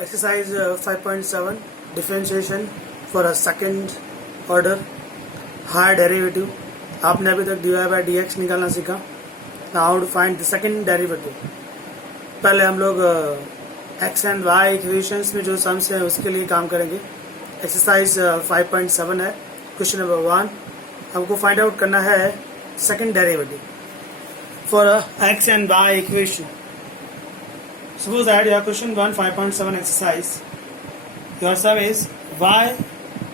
Exercise 5.7 differentiation for a second order higher derivative. आपने अभी तक dy by dx निकालना सीखा. Now how to find the second derivative. पहले हम लोग x and y इक्वेशंस में जो सम्स हैं उसके लिए काम करेंगे. एक्सरसाइज 5.7 है. क्वेश्चन नंबर 1 हमको फाइंड आउट करना है second derivative for x and y equation. Suppose that your question 1 5.7 exercise, your sum is y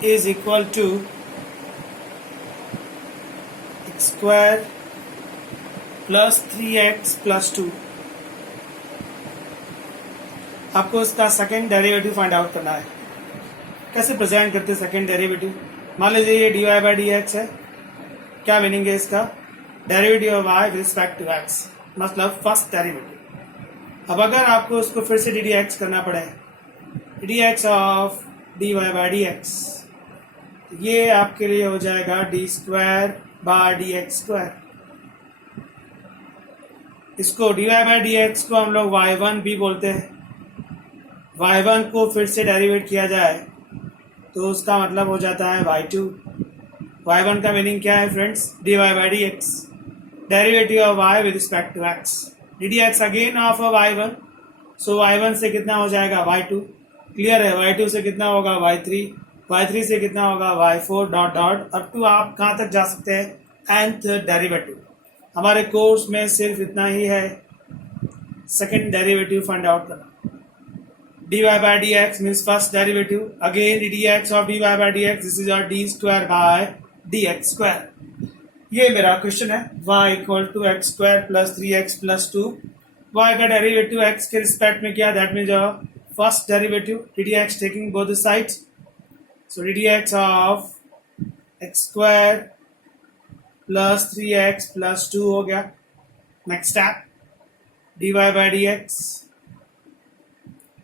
is equal to x square plus 3x plus 2. आपको इसका सेकेंड डेरिवेटिव फाइंड आउट करना है. कैसे present करते हैं second derivative? मान लीजिए ये dy by dx है. क्या मीनिंग है इसका? Derivative of y with respect to x, मतलब फर्स्ट डेरिवेटिव. अब अगर आपको उसको फिर से ddx करना पड़े, ddx of dy by dx, ये आपके लिए हो जाएगा d square by dx square. इसको dy by dx को हम लोग y1 भी बोलते हैं. y1 को फिर से डेरिवेट किया जाए तो उसका मतलब हो जाता है y2. y1 का मीनिंग क्या है friends? dy by dx, derivative of y with respect to x. ddx again of y1, so y1 से कितना हो जाएगा? y2. क्लियर है? y2 से कितना होगा? y3. y3 से कितना होगा? y4 dot dot up to आप कहाँ तक जा सकते हैं? nth derivative. हमारे कोर्स में सिर्फ इतना ही है, सेकंड डेरिवेटिव फाइंड आउट करना. dy by dx means first derivative. Again ddx of dy by dx, this is your d square by dx square. ये मेरा क्वेश्चन है. y equal to x square plus 3x plus 2. y का derivative x के respect में किया, that means first derivative ddx taking both the sides. So ddx of x square plus 3x plus 2 हो गया. Next step dy by dx.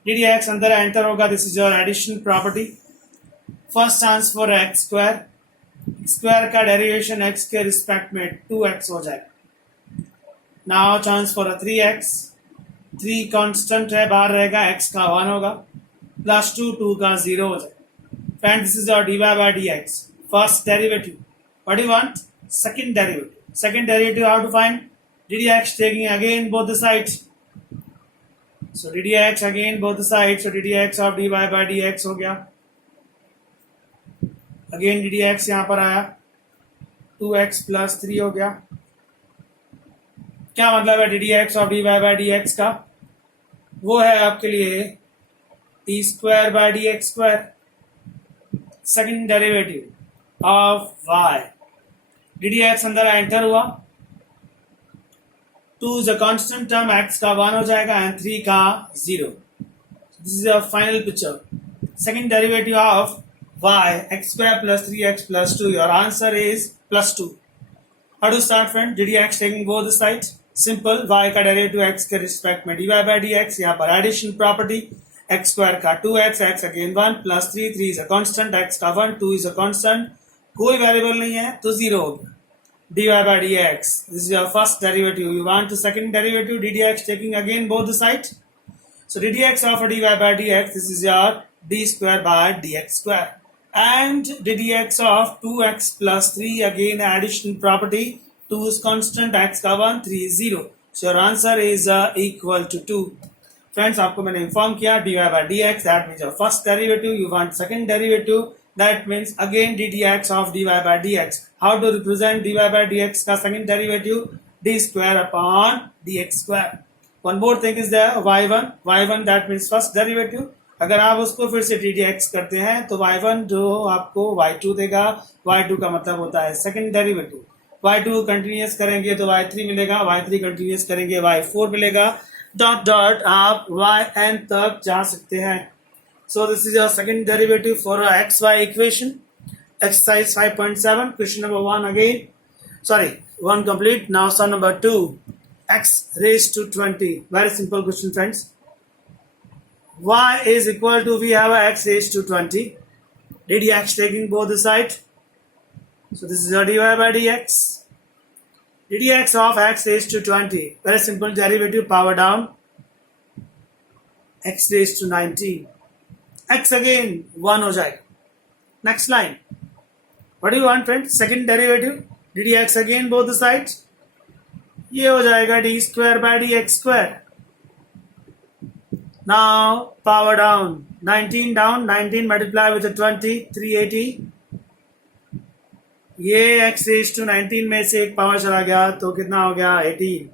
ddx अंदर enter होगा, this is your addition property. First chance for x square, square का derivation x के respect में 2x हो जाएगा. Now chance for 3x, 3 constant है, बाहर रहेगा, x का 1 होगा, प्लस 2, 2 का 0 हो जाएगा. Friend this is your dy by dx, first derivative. What you want? Second derivative. Second derivative how to find? ddx taking again both the sides. So ddx again both the sides, so ddx of dy by dx हो गया. Again ddx यहां पर आया, 2x plus 3 हो गया. क्या मतलब है ddx of dy by dx का? वो है आपके लिए d square by dx square, second derivative of y. ddx अंदर एंटर हुआ, 2 is a constant term, x का 1 हो जाएगा एंड 3 का 0. This is a final picture. Second derivative of y, x square plus 3x plus 2. Your answer is plus 2. How to start, friend? ddx taking both the sides. Simple. y का derivative x के respect में dy by dx. यहाँ पर addition property, x square का 2x, x again 1 plus 3, 3 is a constant, x का 1, 2 is a constant, कोई variable नहीं है तो 0 हो गया. dy by dx, this is your first derivative. You want to second derivative, ddx taking again both the sides. So ddx of dy by dx, this is your d square by dx square. And ddx of 2x plus 3, again addition property, 2 is constant, x का 1, 3 is 0. So your answer is equal to 2. Friends, आपको मैंने inform किया dy by dx, that means your first derivative. You want second derivative, that means again ddx of dy by dx. How to represent dy by dx का second derivative? d square upon dx square. One more thing is there, y1 that means first derivative. अगर आप उसको फिर से ddx करते हैं तो y1 जो आपको y2 देगा, y2 का मतलब होता है सेकंड डेरिवेटिव. y2 कंटिन्यूअस करेंगे तो y3 मिलेगा, y3 कंटिन्यूअस करेंगे y4 मिलेगा, डॉट डॉट आप yn तक जा सकते हैं. So this is your second derivative for xy equation. Exercise 5.7, question number 1 again, sorry 1 complete. Now sum number 2, x raised to 20. Very simple question friends. y is equal to, we have a x raised to 20. ddx taking both the sides. So this is your dy by dx. ddx of x raised to 20. Very simple derivative, power down. X raised to 19. x again 1 हो जाएगा. Next line, what you want friend? Second derivative D d x again both the sides. ये हो जाएगा d square by d x square. Now power down, 19 down, 19 multiply with 20, 380. ये x raise to 19 में से एक power चला गया तो कितना हो गया? 18.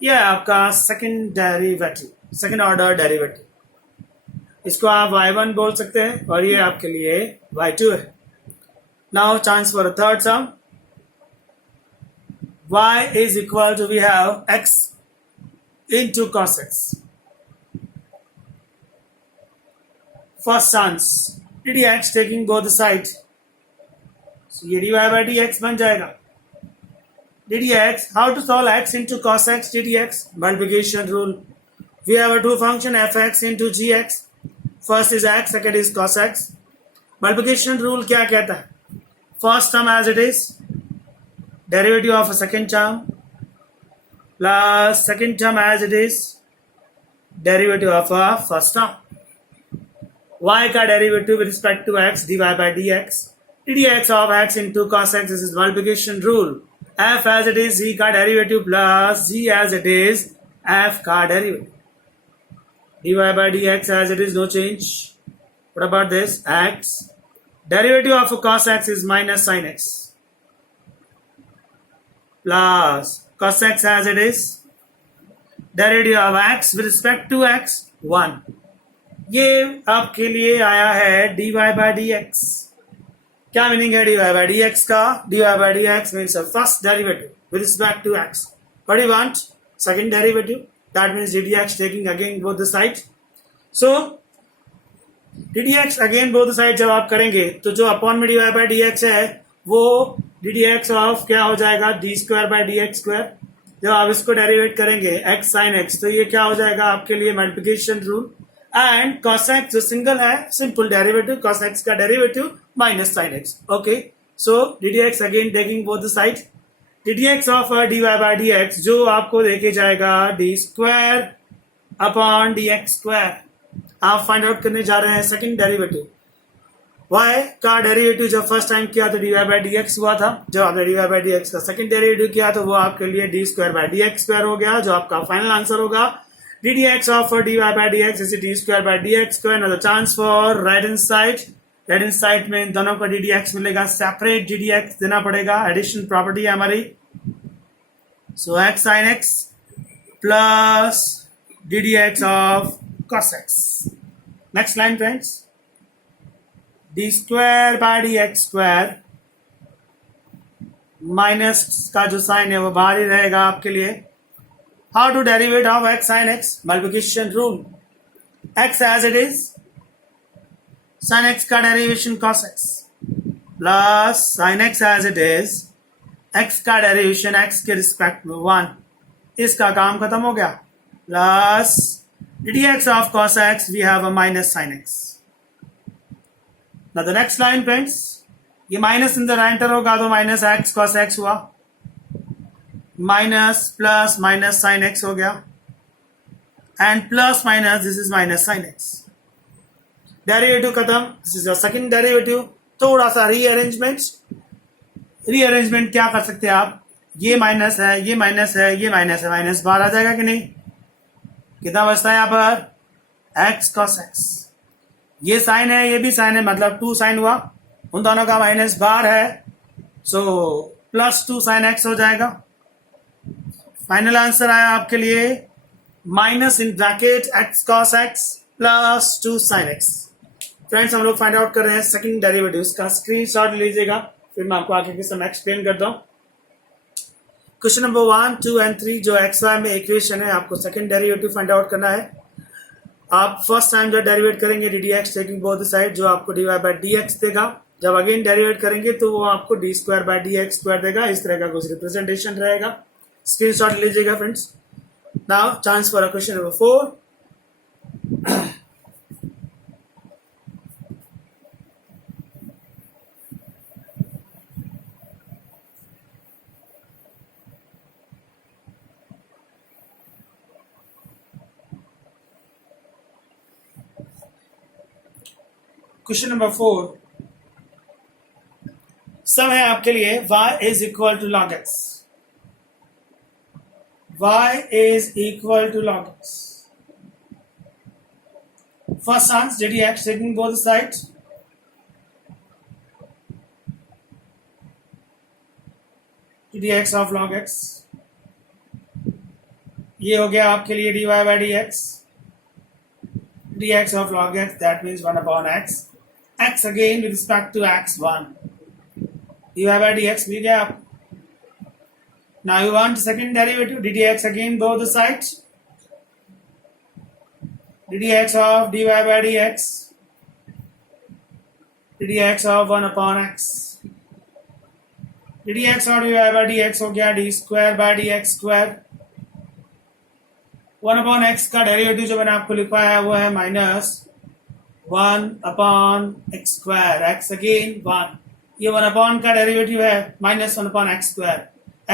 ये आपका second derivative, second order derivative. इसको आप y1 बोल सकते हैं और ये आपके लिए y2 है. Now chance for a third some. y is equal to, we have x into cos x. First chance, dx taking both the sides. So ये dy by dx बन जाएगा. ddx, how to solve x into cos x ddx? Multiplication rule. We have a two function fx into gx. First is x, second is cos x. Multiplication rule क्या कहता है? First term as it is, derivative of a second term plus second term as it is, derivative of a first term. y का derivative with respect to x, dy by dx. ddx of x into cos x, this is multiplication rule. f as it is, z का derivative plus g as it is, f का derivative. dy by dx as it is, no change. What about this? x. Derivative of cos x is minus sin x. Plus cos x as it is. Derivative of x with respect to x, 1. ये आपके लिए आया है dy by dx. क्या meaning है dy by dx का? dy by dx means a first derivative with respect to x. What do you want? Second derivative. That means ddx taking again both the sides. So ddx again both the sides जब आप करेंगे तो जो upon में dy by dx है वो ddx of क्या हो जाएगा? D square by d x square. जब आप इसको डेरिवेट करेंगे x sin x तो ये क्या हो जाएगा आपके लिए? Multiplication rule. And cos x जो सिंगल है, सिंपल डेरिवेटिव, cos x का derivative minus sin x. Okay, so ddx again taking both the side. ddx of dy by dx जो आपको देके जाएगा d square upon d x square. आप find out करने जा रहे हैं सेकंड डेरिवेटिव. y का डेरिवेटिव जब फर्स्ट टाइम किया तो dy by dx हुआ था. जब आपने dy by dx का सेकंड डेरिवेटिव किया तो वो आपके लिए D square by d x square हो गया, जो आपका फाइनल आंसर होगा. ddx of dy by dx is d square by dx square. Another chance for right hand side. Right hand side में इन दोनों को ddx मिलेगा, सेपरेट ddx देना पड़ेगा. एडिशन प्रॉपर्टी है हमारी. So x sin x plus ddx of cos x. Next line friends. d square by dx square minus का जो साइन है वो बाहर ही रहेगा आपके लिए. How to derivate of x sin x? Multiplication rule. X as it is, sin x का derivation cos x plus sin x as it is, x का derivation x के रिस्पेक्ट में 1. इसका काम खत्म हो गया. Plus dx of cos x, we have a minus sin x. Now the next line friends, ये माइनस इन द एंटर होगा तो माइनस x cos x हुआ, minus plus minus sine x हो गया, and plus minus this is minus sine x. Derivative खत्म. This is a second derivative. थोड़ा सा rearrangement. Rearrangement क्या कर सकते हैं आप? ये माइनस है, ये माइनस है, ये माइनस है, माइनस बाहर आ जाएगा कि नहीं? कितना बचता है यहाँ पर? X cos x. ये साइन है, ये भी साइन है, मतलब 2 साइन हुआ. उन दोनों का माइनस बाहर है, सो प्लस 2 साइन एक्स हो जाएगा. फाइनल आंसर आया आपके लिए minus in bracket x cos x plus 2 sin x. Friends हम लोग फाइंड आउट कर रहे हैं सेकंड डेरिवेटिव. का स्क्रीनशॉट लीजिएगा, फिर मैं आपको आगे के समय एक्सप्लेन करता हूँ. क्वेश्चन नंबर 1, 2 एंड 3 जो एक्स वाई में इक्वेशन है, आपको सेकंड डेरिवेटिव फाइंड आउट करना है. आप फर्स्ट टाइम जब डेरिवेट करेंगे ddx टेकिंग बोथ साइड, जो आपको dy by dx देगा. जब अगेन डेरिवेट करेंगे तो वो आपको d square by d x square देगा. इस तरह का कुछ रिप्रेजेंटेशन रहेगा. स्क्रीनशॉट लीजिएगा friends. Now chance for question number 4. Question number 4 sum है आपके लिए y is equal to log x. Y is equal to log x. First chance, dx taking both sides. dx of log x. ये हो गया आपके लिए dy by dx. dx of log x, that means 1 upon x. x again with respect to x1. dy by dx मिल गया आपको. Now you want second derivative, ddx again both the sides. ddx of dy by dx. ddx of 1 upon x. ddx और dy by dx हो गया d square by dx square. 1 upon x का derivative जो मैंने आपको लिखवाया है वो है minus 1 upon x square. x again 1. ये 1 upon का डेरिवेटिव है minus 1 upon x square.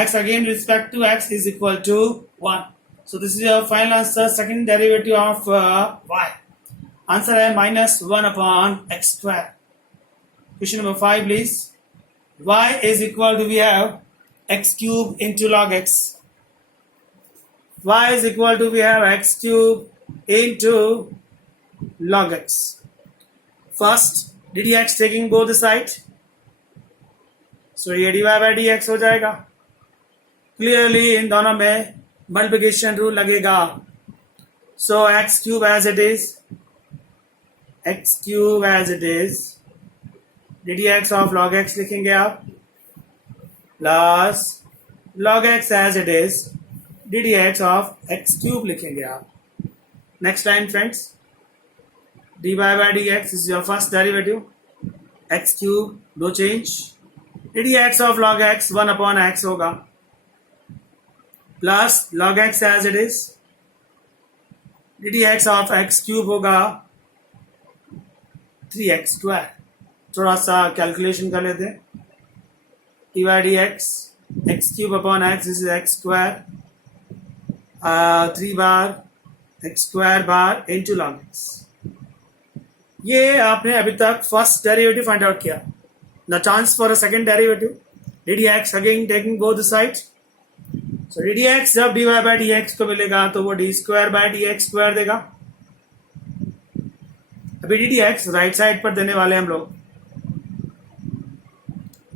X again with respect to x is equal to 1. So this is your final answer, second derivative of y. Answer है minus 1 upon x square. Question number 5 please. Y is equal to, we have x cube into log x. Y is equal to, we have x cube into log x. First ddx taking both the sides. So ये dy by dx हो जाएगा. Clearly in दोनों में multiplication rule लगेगा. So x cube as it is, x cube as it is, d x of log x लिखेंगे आप, plus log x as it is, d x of x cube लिखेंगे आप. Next line friends, d y by d x is your first derivative, x cube no change, d x of log x 1 upon x होगा, plus log x as it is, dx of x cube होगा 3x square. थोड़ा सा calculation कर लेते हैं. D y d x cube upon x is x square, 3 बार x square बार into log x. ये आपने अभी तक फर्स्ट डेरिवेटिव फाइंड आउट किया. The chance for a second derivative, dx again taking both sides. So dx जब dy by dx को मिलेगा तो वो d square by dx square देगा. अभी ddx राइट साइड पर देने वाले हम लोग.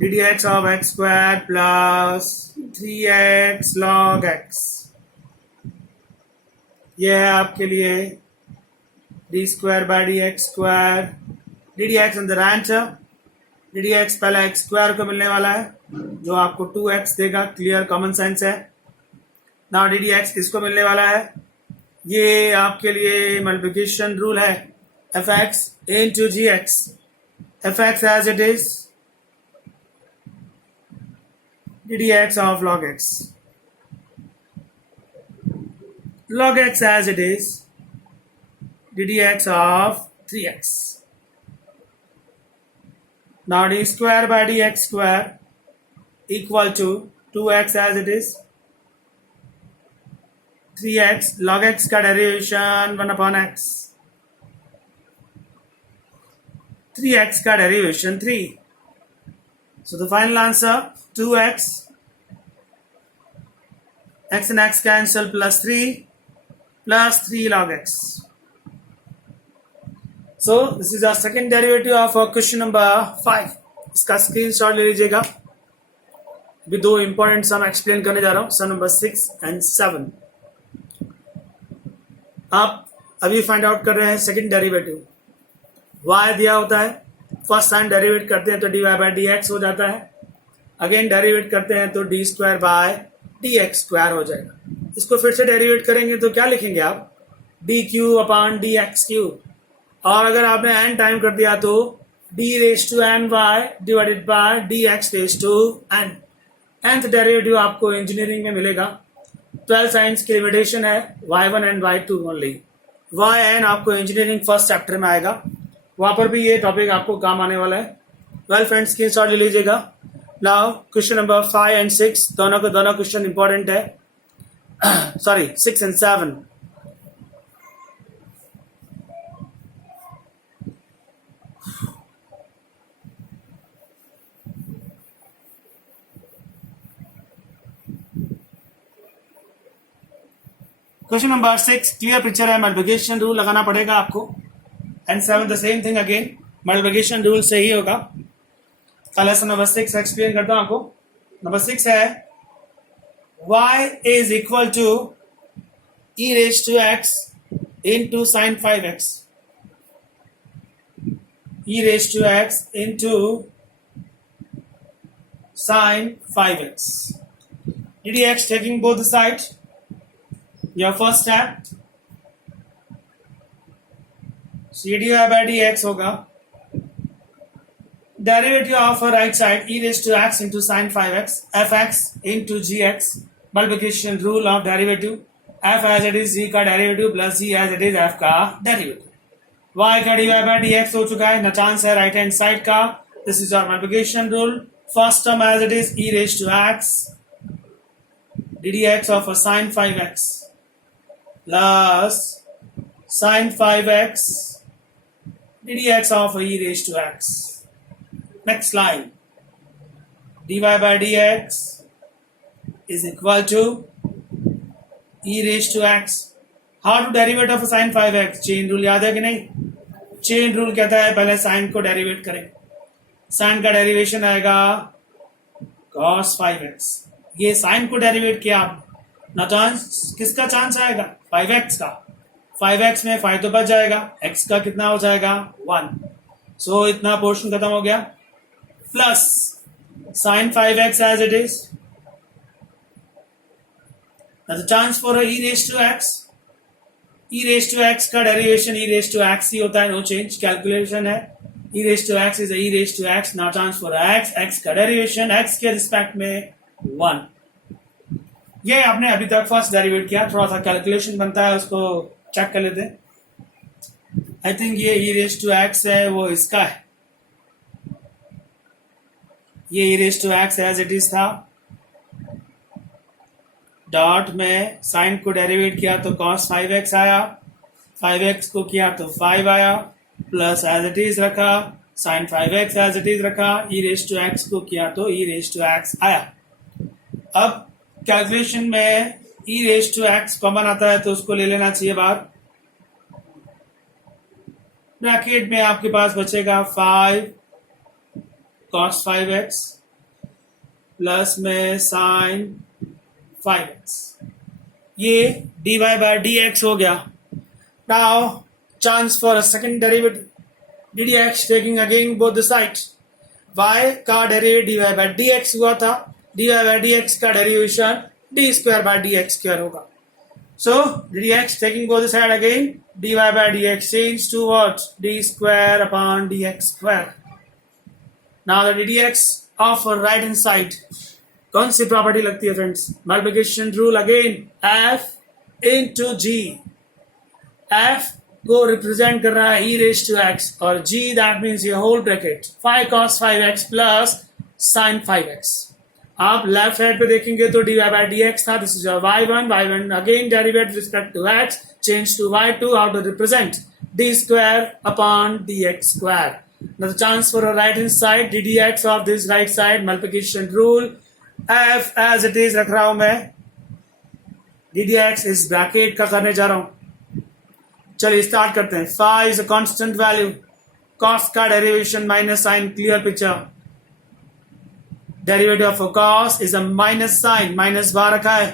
ddx of x square plus 3x log x. ये है आपके लिए d square by dx square. ddx अंदर आंसर, ddx पहला x स्क्वायर को मिलने वाला है जो आपको 2x देगा. क्लियर कॉमन सेंस है. नाउ ddx इसको मिलने वाला है. ये आपके लिए मल्टीप्लिकेशन रूल है, fx into gx, fx as it is, ddx of log x, log x as it is, ddx of 3x. Now d square by dx square equal to 2x as it is, 3x log x का derivation 1 upon x, 3x का derivation 3. So the final answer 2x, x and x cancel, plus 3 log x. So this is our second derivative of question number 5. इसका screenshot ले लीजिएगा. अभी दो important सम explain करने जा रहा हूँ, सम नंबर 6 and 7. आप अभी फाइंड आउट कर रहे हैं सेकंड डेरिवेटिव. y दिया होता है, फर्स्ट टाइम डेरिवेट करते हैं तो dy बाय dx हो जाता है. अगेन डेरिवेट करते हैं तो d square by dx square हो जाएगा. इसको फिर से डेरिवेट करेंगे तो क्या लिखेंगे आप, d q upon d x q. और अगर आपने n टाइम कर दिया तो d raise to n y divided by d x raise to n. nth derivative आपको इंजीनियरिंग में मिलेगा. 12 साइंस की लिमिटेशन है y1 and y2 only. yn आपको इंजीनियरिंग फर्स्ट चैप्टर में आएगा, वहां पर भी ये टॉपिक आपको काम आने वाला है. वेल फ्रेंड्स, स्क्रीनशॉट ले लीजिएगा. नाउ क्वेश्चन नंबर 5 एंड 6 दोनों क्वेश्चन इंपॉर्टेंट है. Sorry 6 and 7. Question number 6 clear picture है, मल्टीप्लिकेशन रूल लगाना पड़ेगा आपको. And 7 the same thing again, multiplication rule से ही होगा. लेसन नंबर 6 एक्सप्लेन करता हूं आपको. नंबर 6 है y is equal to e raise to x into sin 5x. e raised to x into sin 5x. dx taking both the sides. Your first step, c dy by dx होगा derivative of a right side e raised to x into sin 5x fx into gx. Multiplication rule of derivative, f as it is g का derivative plus g as it is f का derivative. y का dy by dx हो चुका है, न chance है right hand side का. This is our multiplication rule. First term as it is e raise to x ddx of a sin 5x plus sin 5x ddx of a e raised to x. Next line, dy by dx is equal to e raised to x. How to derivate of a sin 5x? Chain rule याद है कि नहीं? Chain rule कहता है पहले sign को derivative करें. Sign का डेरिवेशन आएगा cos 5x. ये साइन को डेरिवेट किया आपने, ना चांस किसका चांस आएगा? 5x का. 5x में 5 तो बच जाएगा, x का कितना हो जाएगा? 1. सो इतना पोर्शन खत्म हो गया. Plus sine 5x as it is. The chance for a e raised to x. e raised to x का derivation e raised to x ही होता है, नो चेंज. कैलकुलेशन है e raised to x is a e raised to x. now chance for x, x का derivation x के respect में 1. ये आपने अभी तक फर्स्ट डेरिवेट किया. थोड़ा सा कैलकुलेशन बनता है, उसको चेक कर लेते हैं. आई थिंक ये e raised to x है, वो इसका है. ये e raised to x as it is था. डॉट में साइन को डेरिवेट किया तो cos 5x आया, 5x को किया तो 5 आया, प्लस एज इट इज रखा, sine 5x as it is रखा, e रेज टू x को किया तो e रेज टू x आया. अब कैलकुलेशन में e raise to x common आता है तो उसको ले लेना चाहिए बाहर. ब्रैकेट में आपके पास बचेगा 5 cos 5x प्लस में साइन 5x. ये dy by dx हो गया. Now chance for a second derivative, ddx taking again both the sides. y का डेरिवेटिव dy by dx हुआ था, dy by dx का derivation d square by dx square होगा. So ddx taking both the side again, dy by dx change to what? d square upon dx square. Now the ddx of a right hand side, कौन सी property लगती है friends? Multiplication rule again, f into g. f को represent कर रहा है e raise to x और g that means ये whole bracket 5 cos 5x plus sin 5x. आप लेफ्ट हैंड पे देखेंगे तो dy by dx था. This is your y1 again derivate respect to x, change to y2. How to represent? d square upon dx square. Now the chance for a right hand side, ddx of this right side, multiplication rule, f as it is रख रहा हूं मैं. ddx इस bracket का करने जा रहा हूं. चलिए स्टार्ट करते हैं. phi is a constant value, cos का derivation minus sine, clear picture. Derivative of cos is a minus sine, minus बार रखा है.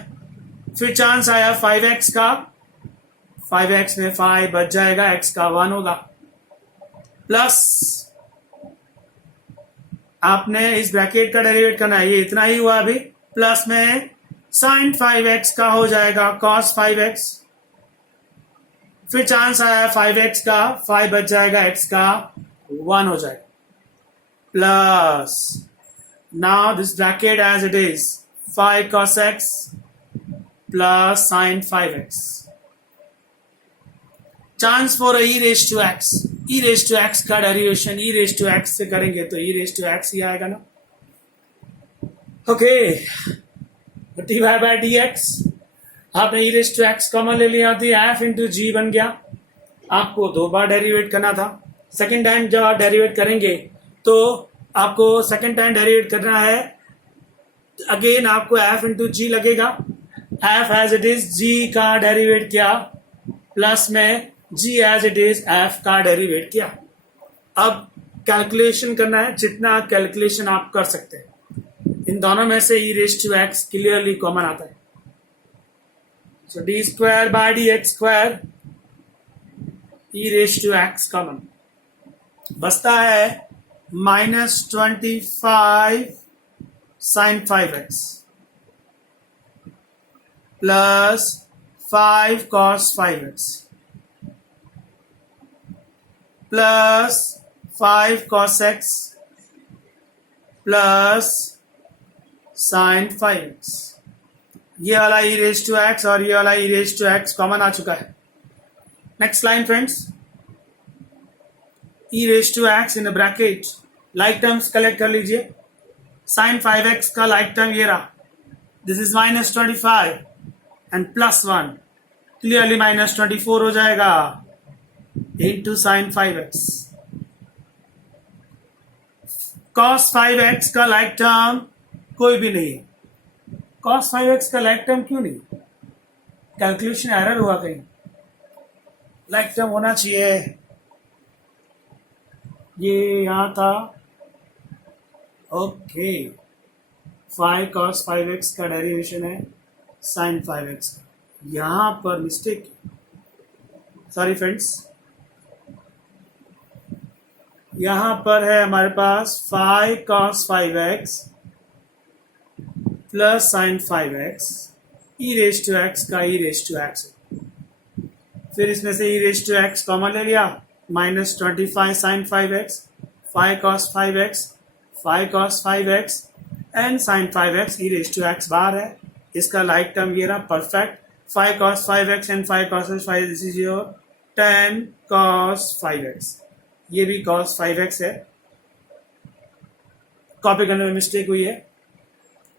फिर चांस आया 5x का, 5x में 5 बच जाएगा, x का 1 होगा. प्लस आपने इस ब्रैकेट का डेरिवेट करना है, ये इतना ही हुआ अभी. प्लस में साइन 5x का हो जाएगा cos 5x. फिर चांस आया 5x का, 5 बच जाएगा, x का 1 हो जाएगा. Plus now this bracket as it is 5 cos x plus sine 5x. Chance for e raise to x. e raise to x का derivation e raise to x से करेंगे तो e रेज टू x ही आएगा ना. Okay, dy by dx आपने e raise to x common ले लिया थी, f इंटू जी बन गया. आपको 2 बार डेरिवेट करना था. सेकेंड टाइम जब आप डेरिवेट करेंगे तो आपको सेकेंड टाइम डेरिवेट करना है, अगेन आपको f इंटू जी लगेगा. एफ एज इट इज जी का डेरिवेट किया, प्लस में जी एज इट इज एफ का डेरिवेट किया। अब कैलकुलेशन करना है, जितना कैलकुलेशन आप कर सकते हैं। इन दोनों में से e raise to x clearly common आता है। So d square by d x square, e raise to x common बचता है -25 sine 5x plus 5 cos 5x plus 5 cos x plus sine 5x। ये वाला ई रेज टू एक्स और ये वाला e raise to x common आ चुका है। Next line friends, e raise to x in bracket, like terms collect कर लीजिए। साइन 5x का लाइक टर्म ये रहा, दिस इज -25 एंड +1, क्लियरली -24 हो जाएगा into sine 5x। cos 5x का लाइक टर्म कोई भी नहीं है। cos 5x का लाइक टर्म क्यों नहीं? कैलकुलेशन एरर हुआ कहीं, लाइक टर्म होना चाहिए। ये यहां था, ओके। 5 cos 5x का डेरिवेशन है साइन 5x का, यहां पर मिस्टेक, सॉरी फ्रेंड्स। यहां पर है हमारे पास 5 cos 5x plus sine 5x, e raise to x का ई रेज टू एक्स। फिर इसमें से e raise to x common ले लिया, -25 sine 5x, 5 cos 5x, 5 cos 5x and sine 5x, e raise to x बाहर है। इसका like term ये रहा, perfect. 5 cos 5x and 5 cos 5, this is your 10 cos 5x। ये भी cos 5x है, कॉपी करने में मिस्टेक हुई है।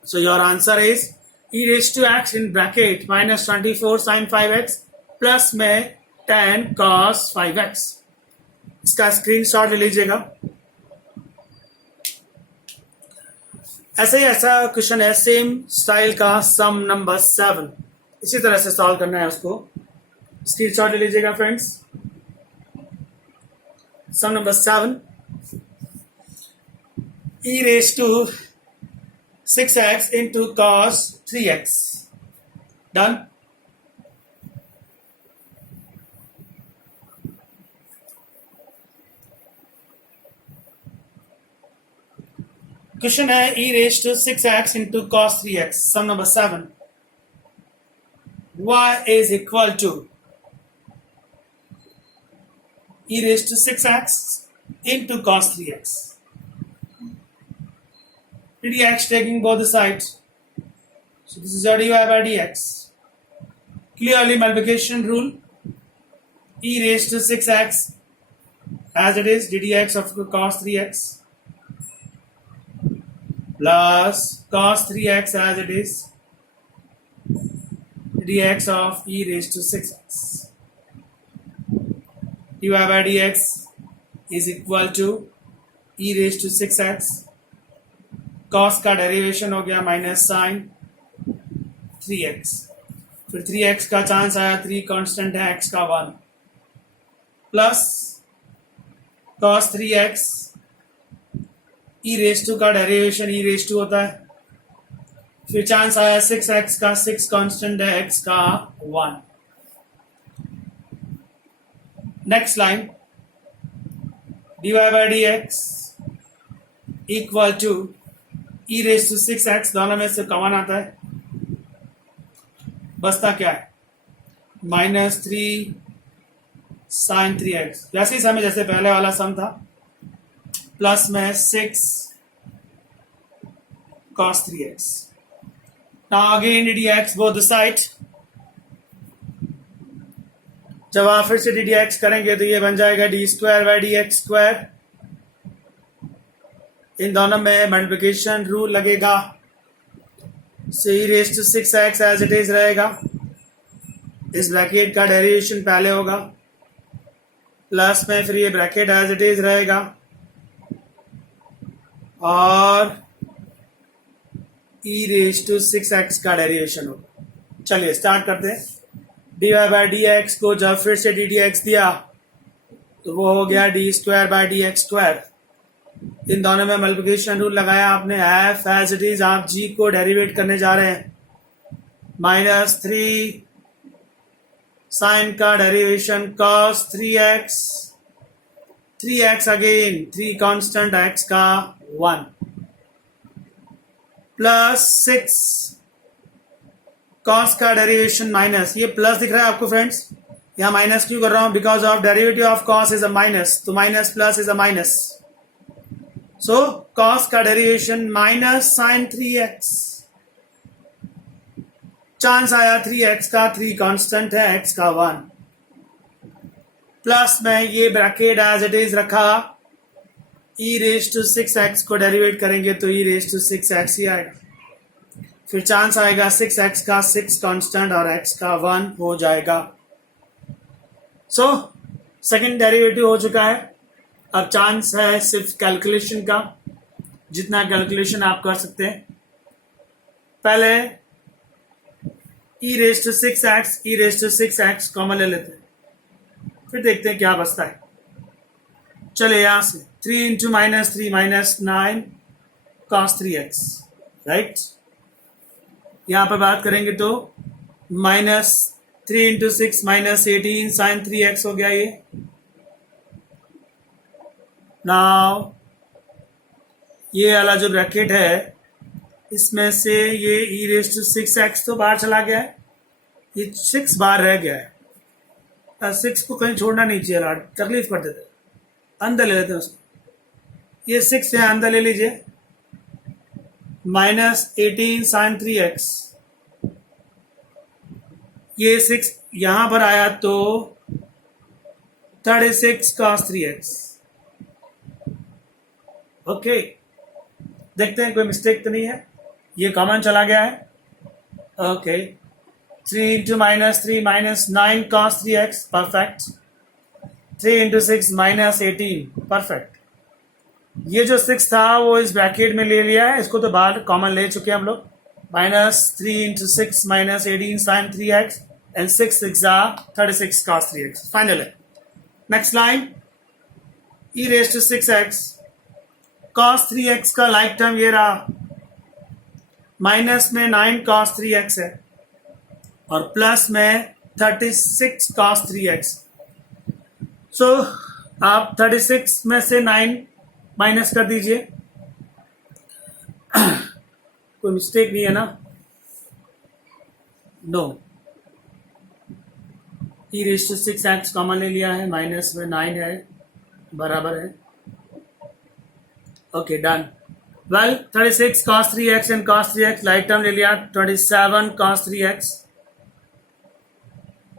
So your answer is e raise to x in bracket -24 sine 5x plus में 10 cos 5x। इसका स्क्रीनशॉट ले लीजिएगा। ऐसे ही ऐसा क्वेश्चन है सेम स्टाइल का, सम नंबर 7, इसी तरह से सॉल्व करना है उसको। स्क्रीनशॉट ले लीजिएगा friends. Some number 7, e raised to 6x into cos 3x. Done? Question है e raised to 6x into cos 3x. Sum number 7. Y is equal to e raised to 6x into cos 3x. dx taking both the sides. So this is your dy by dx. Clearly multiplication rule. E raised to 6x as it is ddx of cos 3x plus cos 3x as it is dx of e raised to 6x. dy by dx is equal to e raised to 6x. cos का derivation हो गया minus sine 3x, फिर 3x का chance आया, 3 constant है, x का 1 plus cos 3x, e raise to का derivation e raise to होता है, फिर चांस आया 6x का, 6 कांस्टेंट है, x का 1। Next line, dy by dx equal to e raise to 6x, दोनों में से कॉमन आता है, बचता क्या है -3 साइन 3x, जैसे ही समय जैसे पहले वाला सम था, प्लस में 6 cos 3x। Now again ddx both the side। जब आप फिर से ddx करेंगे तो ये बन जाएगा d square by d x square. इन दोनों में मल्टीप्लिकेशन रूल लगेगा, so e raised to 6x as it is रहेगा, इस ब्रैकेट का डेरिवेशन पहले होगा, प्लस में फिर ये ब्रैकेट एज इट इज रहेगा, और e raised to 6x का डेरिवेशन होगा। चलिए स्टार्ट करते हैं. dy बाई डी एक्स को जब फिर से डी डी एक्स दिया तो वो हो गया d square by d x square. इन दोनों में मल्टीप्लिकेशन रूल लगाया आपने. एफ एज इट इज आप जी को डेरिवेट करने जा रहे हैं. -3 साइन का derivation cos 3x 3x again 3 constant x का 1 प्लस 6 cos का डेरिवेशन माइनस. ये प्लस दिख रहा है आपको फ्रेंड्स. यहां माइनस क्यों कर रहा हूं? Because of derivative of cos is a minus. तो minus plus is a minus. So cos का derivation minus sine 3x. Chance आया 3x का. 3 कांस्टेंट है, x का 1 प्लस में ये ब्रैकेट एज इट इज रखा. e रेज टू 6x को डेरिवेट करेंगे तो e रेज टू 6x ही आएगा. फिर चांस आएगा 6x का. 6 कांस्टेंट और x का 1 हो जाएगा. सो सेकंड डेरिवेटिव हो चुका है. अब चांस है सिर्फ कैलकुलेशन का. जितना कैलकुलेशन आप कर सकते हैं. पहले e raise to 6x common ले लेते हैं. फिर देखते हैं क्या बचता है. चले यहां से 3 इंटू -3 -9 cos 3x राइट. यहां पर बात करेंगे तो -3 इंटू 6 -18 sin 3x हो गया. ये नाउ ये वाला जो ब्रैकेट है इसमें से ये e रेज टू 6x तो बाहर चला गया है. ये 6 बाहर रह गया है. 6 को कहीं छोड़ना नहीं चाहिए यार, तकलीफ कर देते. अंदर ले लेते हैं उसको. ये 6 है, अंदर ले लीजिए. -18 sin 3x. ये 6 यहां पर आया तो 36 cos 3x. ओके, देखते हैं कोई मिस्टेक तो नहीं है. ये कॉमन चला गया है. Okay, 3 into -3 -9 cos 3x perfect. 3 into 6 -18 perfect. ये जो 6 था वो इस ब्रैकेट में ले लिया है. इसको तो बाहर कॉमन ले चुके हैं हम लोग. -3 into 6 -18 sin 3x and 6 6 are 36 cos 3x. Final है. Next line e raise to 6x cos 3x का लाइक टर्म ये रहा. माइनस में 9 cos 3x है और प्लस में 36 cos 3x. सो आप 36 में से 9 माइनस कर दीजिए. कोई मिस्टेक नहीं है ना? No. e raise to 6x common ले लिया है. माइनस में 9 है, बराबर है. Okay, done. Well 36 cos 3x and cos 3x like term ले लिया. 27 cos 3x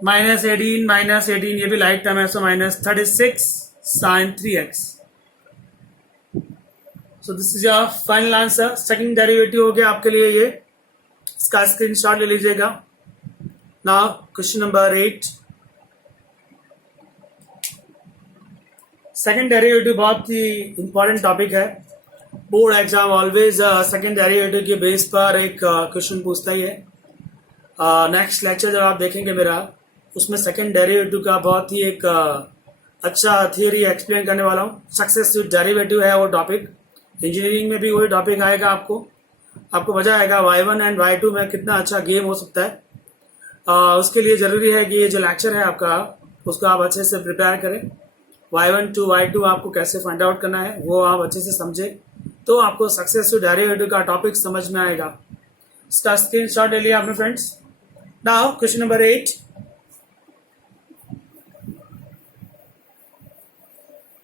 -18 ये भी लाइट टर्म है. सो -36 sin 3x. So this is your final answer. Second derivative हो गया आपके लिए ये. इसका स्क्रीनशॉट ले लीजिएगा. Now question number 8. Second derivative बहुत ही इंपॉर्टेंट टॉपिक है. Board exam always second derivative के बेस पर एक क्वेश्चन पूछता ही है. नेक्स्ट लेक्चर जब आप देखेंगे मेरा, उसमें सेकंड डेरिवेटिव का बहुत ही एक अच्छा थियोरी एक्सप्लेन करने वाला हूँ. सक्सेसिव डेरिवेटिव है वो टॉपिक. इंजीनियरिंग में भी वही टॉपिक आएगा. आपको मजा आएगा. y1 एंड y2 में कितना अच्छा गेम हो सकता है. उसके लिए जरूरी है कि ये जो लेक्चर है आपका, उसको आप अच्छे से प्रिपेयर करें. y1 to y2 आपको कैसे फाइंड आउट करना है वो आप अच्छे से समझे तो आपको सक्सेसिव डेरिवेटिव का टॉपिक समझ में आएगा. इसका स्क्रीनशॉट ले लिया आपने friends. Now question number 8.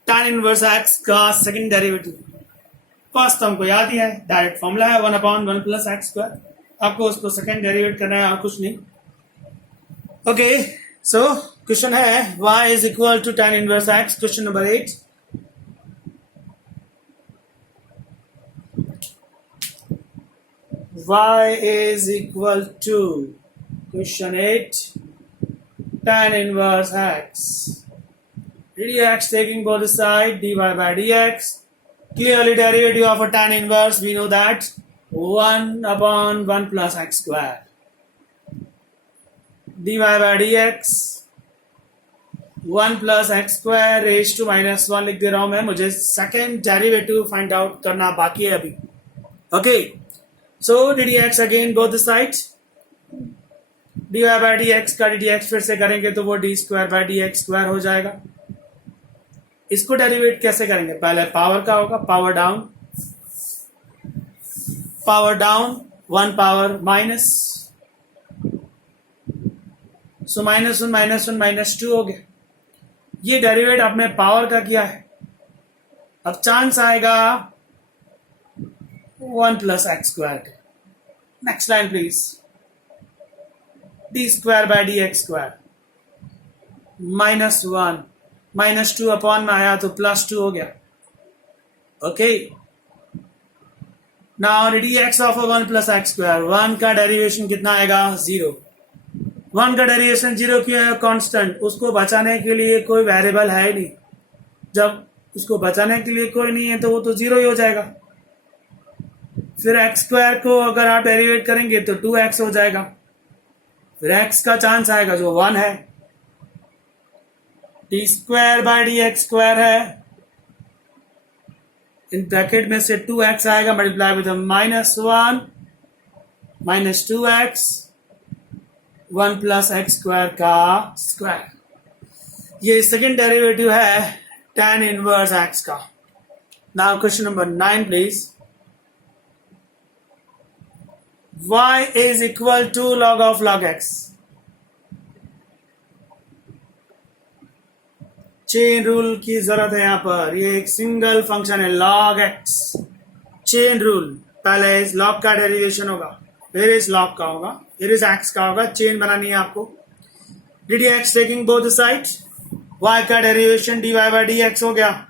tan inverse x का सेकंड डेरिवेटिव. फर्स्ट तो हमको याद ही है, डायरेक्ट फॉर्मूला है 1/1 प्लस x स्क्वायर. आपको उसको सेकंड डेरिवेट करना है और कुछ नहीं. ओके, सो क्वेश्चन है y is equal to tan inverse x. Question number 8. y is equal to question 8 tan inverse x. dx taking both side dy by dx. Clearly derivative of a tan inverse we know that 1/1 plus x square. dy by dx 1 plus x square raise to minus 1 लिख दे रहा हूं मैं, मुझे second derivative find out करना बाकी है अभी. Okay, so ddx again both sides. dy by dx का ddx फिर से करेंगे तो वो d square by d x square हो जाएगा. इसको डेरिवेट कैसे करेंगे? पहले पावर का होगा, पावर डाउन 1 पावर माइनस, सो -1 -2 हो गया. ये डेरिवेट आपने पावर का किया है. अब चांस आएगा 1 प्लस एक्स स्क्वायर का. Next line please. D square by d x square -1 -2 upon में आया तो +2 हो गया. Okay, now D x of 1 plus x square. 1 का डेरिवेशन कितना आएगा? 0. 1 का डेरिवेशन 0 क्यों है? कांस्टेंट. उसको बचाने के लिए कोई वेरिएबल है ही नहीं. जब उसको बचाने के लिए कोई नहीं है तो वो तो 0 ही हो जाएगा. फिर एक्स स्क्वायर को अगर आप डेरिवेट करेंगे तो 2x हो जाएगा. फिर x का चांस आएगा जो 1 है. D square by d x square है, इन ब्रैकेट में से 2x आएगा multiply with -1 -2x 1 plus x square का स्क्वायर. ये सेकेंड डेरिवेटिव है tan इनवर्स x का. Now question number 9 please. y is equal to log x. Chain rule की जरूरत है यहाँ पर. ये एक सिंगल फंक्शन है log x. चेन रूल, पहले इस log का डेरिवेशन होगा, फिर इस log का होगा, फिर इस x का होगा. चेन बनानी है आपको. ddx taking both sides. y का डेरिवेशन dy by dx हो गया.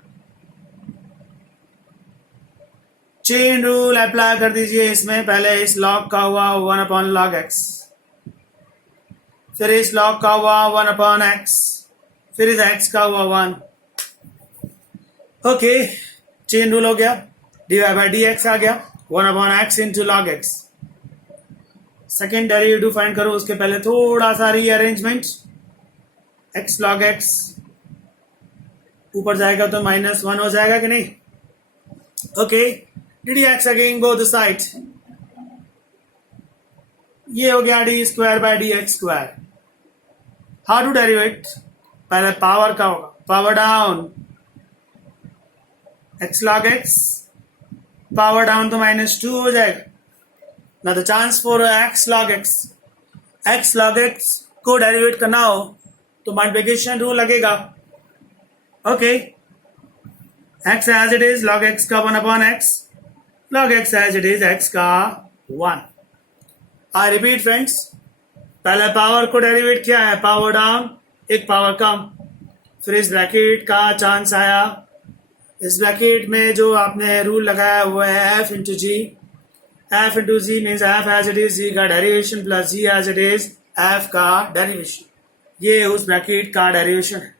चेन रूल अप्लाई कर दीजिए इसमें. पहले इस log का हुआ 1 अपॉन log x, फिर इस log का हुआ 1 अपॉन x, फिर इस x का हुआ 1. ओके, चेन रूल हो गया. dy by dx आ गया 1 upon x into log x. Second derivative find करो, उसके पहले थोड़ा सा रीअरेंजमेंट. x log x ऊपर जाएगा तो -1 हो जाएगा कि नहीं? Okay, ddx again both sides. ये हो गया d square by d x square. How to derivate? पहले पावर का होगा, power down x log x, power down तो -2 हो जाएगा. ना the chance for x log x को डेरिवेट करना हो तो मल्टीप्लिकेशन रूल लगेगा. Okay, x as it is log x का 1 upon x, log x as it is x का 1. आई रिपीट फ्रेंड्स, पहले पावर को डेरिवेट किया है, पावर डाउन एक पावर कम, फिर इस ब्रैकेट का चांस आया. इस ब्रैकेट में जो आपने रूल लगाया हुआ है f into g. f into g means f as it is g का derivation plus g as it is f का डेरिवेशन. ये उस ब्रैकेट का डेरिवेशन है.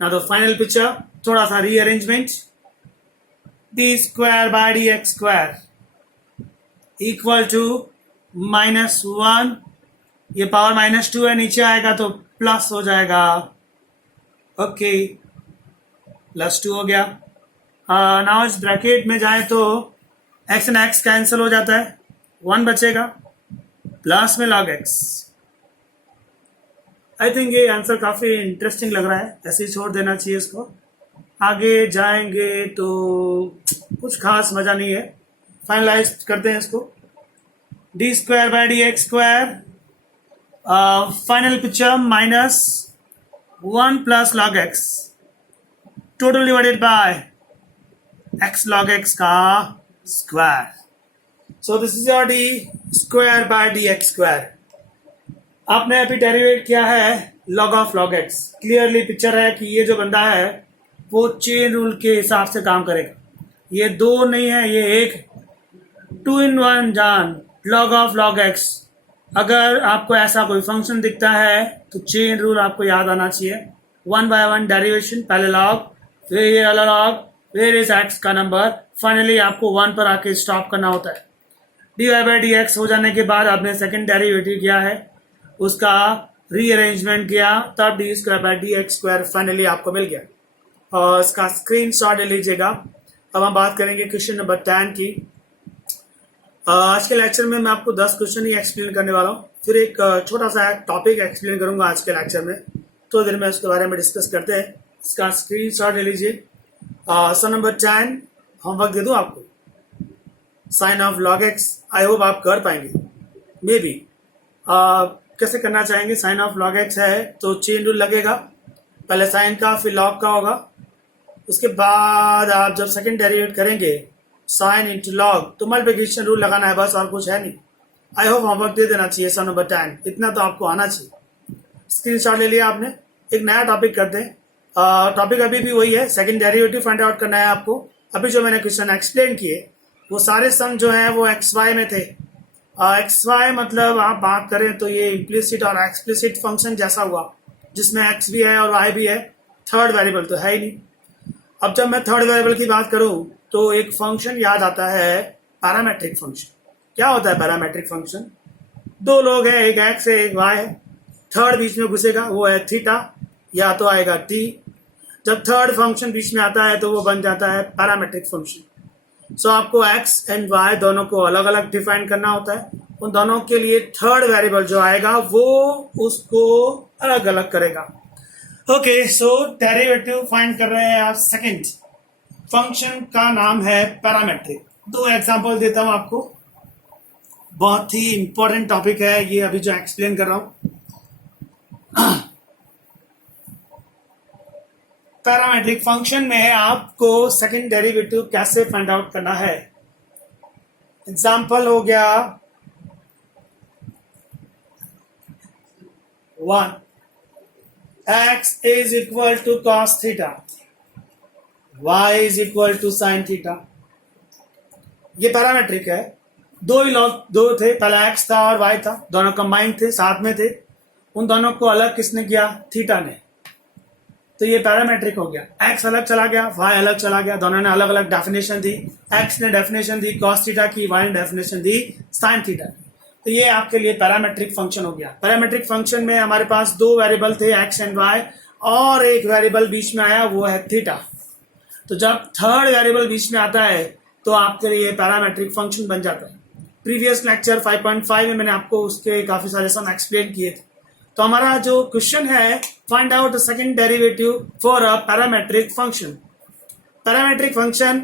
ना तो फाइनल पिक्चर, थोड़ा सा rearrangement. D square by d x square equal to -1. ये पावर -2 है, नीचे आएगा तो प्लस हो जाएगा. ओके, +2 हो गया. नाउ इस ब्रैकेट में जाए तो x एंड x कैंसिल हो जाता है, 1 बचेगा, प्लस में log x. आई थिंक ये आंसर काफी इंटरेस्टिंग लग रहा है, ऐसे ही छोड़ देना चाहिए इसको. आगे जाएंगे तो कुछ खास मजा नहीं है. फाइनलाइज करते हैं इसको. D square by d x square, final picture -1 plus log x total divided by x log x का square. So this is your D square by d x square. आपने अभी डेरिवेट किया है log x. क्लियरली पिक्चर है कि ये जो बंदा है वो चेन रूल के हिसाब से काम करेगा. ये 2 नहीं है, ये एक 2 in 1 जान. log x. अगर आपको ऐसा कोई फंक्शन दिखता है तो चेन रूल आपको याद आना चाहिए. 1 by 1 डेरिवेशन, पहले log, फिर ये वाला log, फिर इस x का नंबर, फाइनली आपको 1 पर आके स्टॉप करना होता है. dy by dx हो जाने के बाद आपने सेकेंड डेरिवेटिव किया है, उसका रीअरेंजमेंट किया तब D square by d x square finally आपको मिल गया। और इसका स्क्रीन शॉट ले लीजिएगा। अब हम बात करेंगे क्वेश्चन नंबर 10 की। आज के लेक्चर में मैं आपको 10 क्वेश्चन ही एक्सप्लेन करने वाला हूँ, फिर एक छोटा सा टॉपिक एक्सप्लेन करूंगा आज के लेक्चर में, तो देर में उसके बारे में डिस्कस करते हैं। इसका स्क्रीन शॉट ले लीजिए। सो नंबर 10 होमवर्क दे दूं आपको, sine of log x. I hope आप कर पाएंगे, मे बी। कैसे करना चाहेंगे? साइन ऑफ लॉग एक्स है तो चेन रूल लगेगा, पहले साइन का फिर लॉग का होगा, उसके बाद आप जब सेकंड डेरिवेट करेंगे साइन इंटू लॉग तो मल्टीप्लिकेशन रूल लगाना है, बस और कुछ है नहीं। आई होप होमवर्क दे देना चाहिए। सम नंबर 10 इतना तो आपको आना चाहिए। स्क्रीनशॉट ले लिया आपने। एक नया टॉपिक करते हैं। टॉपिक अभी भी वही है, सेकंड डेरिवेटिव फाइंड आउट करना है आपको। अभी जो मैंने क्वेश्चन एक्सप्लेन किए वो सारे सम जो है वो एक्स वाई में थे। एक्स वाई मतलब आप बात करें तो ये इम्प्लिसिट और एक्सप्लिसिट फंक्शन जैसा हुआ, जिसमें एक्स भी है और वाई भी है, थर्ड वेरिएबल तो है ही नहीं। अब जब मैं थर्ड वेरिएबल की बात करूं तो एक फंक्शन याद आता है, पैरामेट्रिक फंक्शन। क्या होता है पैरामेट्रिक फंक्शन? दो लोग हैं, एक एक्स है एक वाई है, थर्ड बीच में घुसेगा वो है थीटा, या तो आएगा टी। जब थर्ड फंक्शन बीच में आता है तो वो बन जाता है पैरामेट्रिक फंक्शन। सो आपको एक्स एंड वाई दोनों को अलग अलग डिफाइन करना होता है। उन दोनों के लिए थर्ड वेरिएबल जो आएगा वो उसको अलग अलग करेगा। ओके, सो डेरिवेटिव फाइंड कर रहे हैं आप। सेकंड फंक्शन का नाम है पैरामेट्रिक। दो एग्जांपल देता हूं आपको, बहुत ही इंपॉर्टेंट टॉपिक है ये अभी जो एक्सप्लेन कर रहा हूं। पैरामेट्रिक फंक्शन में आपको सेकंड डेरिवेटिव कैसे फाइंड आउट करना है। एग्जांपल हो गया 1, x is equal to cos theta, y is equal to sin theta. ये पैरामेट्रिक है। दो ही लॉग दो थे, पहला x था और y था, दोनों कंबाइंड थे, साथ में थे। उन दोनों को अलग किसने किया? थीटा ने। तो ये पैरामेट्रिक हो गया। x अलग चला गया, y अलग चला गया, दोनों ने अलग अलग डेफिनेशन दी। x ने डेफिनेशन दी cos थीटा की, y ने डेफिनेशन दी sin थीटा की। तो ये आपके लिए पैरामेट्रिक फंक्शन हो गया। पैरामेट्रिक फंक्शन में हमारे पास दो वेरिएबल थे x एंड y, और एक वेरिएबल बीच में आया वो है थीटा। तो जब थर्ड वेरिएबल बीच में आता है तो आपके लिए पैरामेट्रिक फंक्शन बन जाता है। प्रीवियस लेक्चर 5.5 में मैंने आपको उसके काफी सारे सम एक्सप्लेन किए थे। तो हमारा जो क्वेश्चन है, find out the second derivative for a parametric function. Parametric function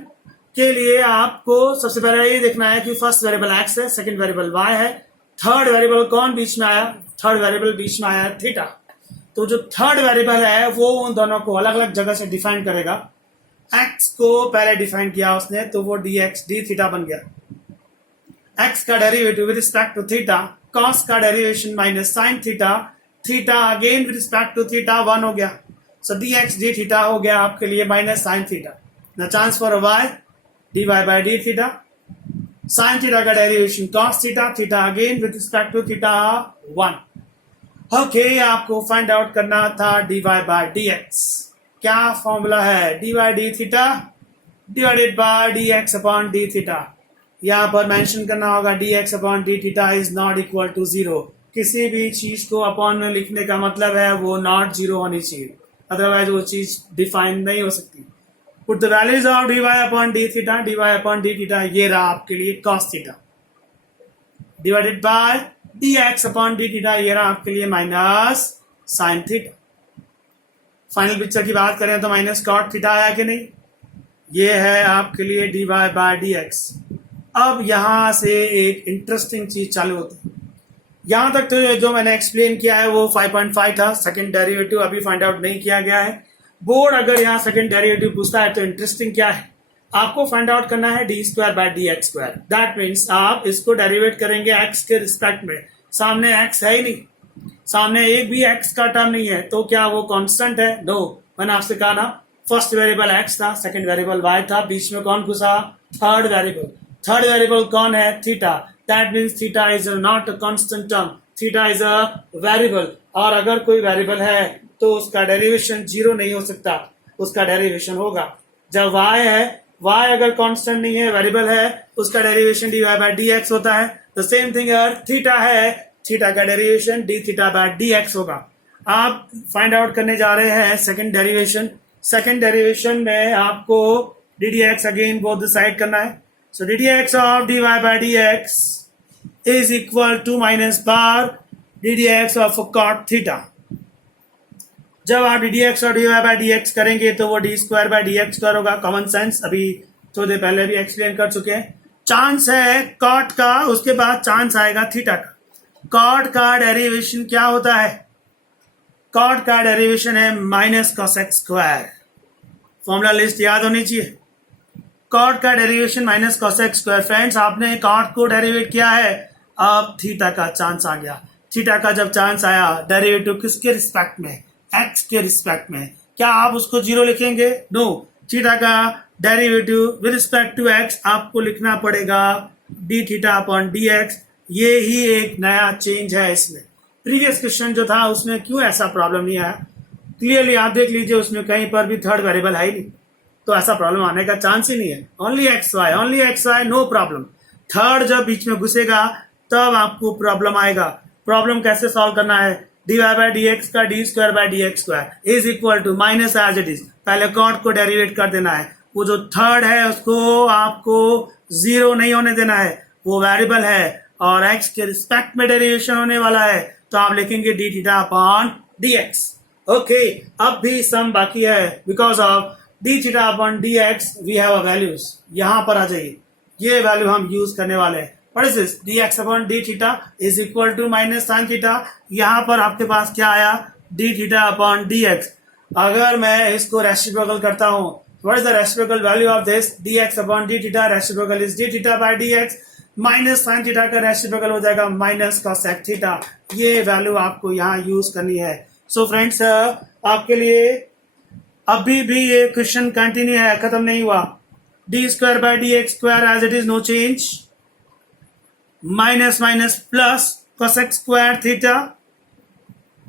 के लिए आपको सबसे पहले ये देखना है कि फर्स्ट वेरिएबल x है, सेकंड वेरिएबल y है, थर्ड वेरिएबल कौन बीच में आया? थर्ड वेरिएबल बीच में आया थीटा। तो जो थर्ड वेरिएबल है वो उन दोनों को अलग अलग जगह से डिफाइन करेगा। x को पहले डिफाइन किया उसने तो वो dx d थीटा बन गया। x का derivative with respect to theta, cos का derivation minus sin theta, theta again with respect to theta 1 हो गया। सो dx d थीटा हो गया आपके लिए माइनस sin थीटा। ना chance for y dy by d theta, sin theta का derivation cos theta, theta again with respect to theta 1। Okay, आपको find out करना था dy by dx। क्या फॉर्मूला है? dy d theta divided by dx upon d theta. यहाँ पर mention करना होगा dx upon d theta is not equal to 0। किसी भी चीज को अपॉन में लिखने का मतलब है वो नॉट 0 होनी चाहिए, अदरवाइज वो चीज डिफाइन नहीं हो सकती। Put the values of dy upon d theta, dy upon d theta ये रहा आपके लिए cos theta, divided by dx upon d theta ये रहा आपके लिए minus sin theta. Final picture की बात करें तो माइनस cot थीटा आया कि नहीं? ये है आपके लिए dy बाय dx। अब यहां से एक इंटरेस्टिंग चीज चालू होती है। यहां तक तो जो मैंने एक्सप्लेन किया है वो 5.5 था। सेकंड डेरिवेटिव अभी फाइंड आउट नहीं किया गया है। बोर्ड अगर यहाँ सेकंड डेरिवेटिव पूछता है तो इंटरेस्टिंग क्या है, आपको फाइंड आउट करना है d square by d x square. That means आप इसको डेरिवेट करेंगे x के रिस्पेक्ट में। सामने x है ही नहीं, सामने एक भी x का टर्म नहीं है, तो क्या वो कांस्टेंट है? नो। मैंने आपसे कहा ना, फर्स्ट वेरिएबल x था, सेकंड वेरिएबल y था, बीच में कौन घुसा? Third variable. थर्ड वेरिएबल कौन है? Theta. That means theta is not a constant term, theta is a variable. और अगर कोई वेरिएबल है तो उसका डेरिवेशन 0 नहीं हो सकता, उसका डेरिवेशन होगा। जब y है, y अगर कांस्टेंट नहीं है, वेरिएबल है, उसका डेरिवेशन dy बाय dx होता है। द सेम थिंग अगर थीटा है थीटा का derivation D theta by d x होगा। आप फाइंड आउट करने जा रहे हैं सेकंड डेरिवेशन। सेकंड डेरिवेशन में आपको d d x again both side करना है। So d d x of d y by d x is equal to minus बार d d x of cot theta. जब आप डी डी एक्स और d y by d x करेंगे तो वो d square by d x square होगा। Common sense अभी थोड़ी देर पहले भी एक्सप्लेन कर चुके हैं। चांस है कॉट का, उसके बाद चांस आएगा थीटा का। कॉट का डेरिवेशन क्या होता है? कॉट का डेरिवेशन है minus cosec square. Formula list याद होनी चाहिए। कॉट का derivation minus cosec square. Friends, आपने कॉट को डेरिवेट किया है, अब थीटा का चांस आ गया। थीटा का जब चांस आया, डेरिवेटिव किसके रिस्पेक्ट में? एक्स के रिस्पेक्ट में। क्या आप उसको जीरो लिखेंगे? नो। थीटा का derivative with respect to x आपको लिखना पड़ेगा d theta upon d x. ये ही एक नया चेंज है इसमें। प्रीवियस क्वेश्चन जो था उसमें क्यों ऐसा प्रॉब्लम नहीं आया? क्लियरली आप देख लीजिए, उसमें कहीं पर भी थर्ड वेरिएबल है ही नहीं, तो ऐसा प्रॉब्लम आने का चांस ही नहीं है। Only x y, no problem. Third जब बीच में घुसेगा तब आपको प्रॉब्लम आएगा। प्रॉब्लम कैसे सॉल्व करना है? D y by d x का d square by d x square is equal to minus as it is. पहले कॉट को डेरिवेट कर देना है। वो जो थर्ड है उसको आपको जीरो नहीं होने देना है, वो वेरिएबल है और एक्स के रिस्पेक्ट में डेरिवेशन होने वाला है, तो आप लिखेंगे d theta upon d x. Okay, अब भी सम बाकी है। Because of d theta upon d x we have a values. यहां पर आ जाइए, ये वैल्यू हम यूज करने वाले हैं। What is this? D x upon d theta is equal to minus sine theta. यहां पर आपके पास क्या आया? D theta upon d x. अगर मैं इसको रेसिप्रोकल करता हूं, what is the reciprocal value of this? D x upon d theta. Reciprocal is d theta by d x. Minus sine theta का रेसिप्रोकल हो जाएगा माइनस कॉसेक थीटा। ये value आपको यहाँ यूज करनी है। सो फ्रेंड्स, आपके लिए अभी भी ये क्वेश्चन कंटिन्यू है, खत्म नहीं हुआ। D square by d x square as it is, no change. Minus minus plus cosec square theta.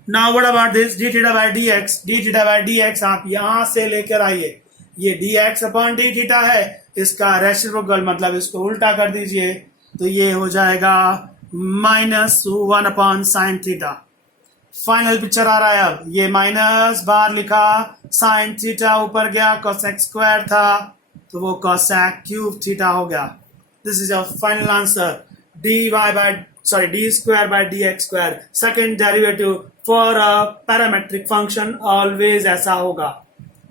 Now what about this? d theta by dx. d theta by dx आप यहां से लेकर आइए, ये dx अपॉन d थीटा है, इसका reciprocal मतलब इसको उल्टा कर दीजिए तो ये हो जाएगा minus 1 upon sine theta. Final picture आ रहा है। अब ये माइनस बाहर लिखा, साइन थीटा ऊपर गया, cosec स्क्वायर था तो वो cosec क्यूब थीटा हो गया। This is your final answer. d square by dx square second derivative for a parametric function always ऐसा होगा।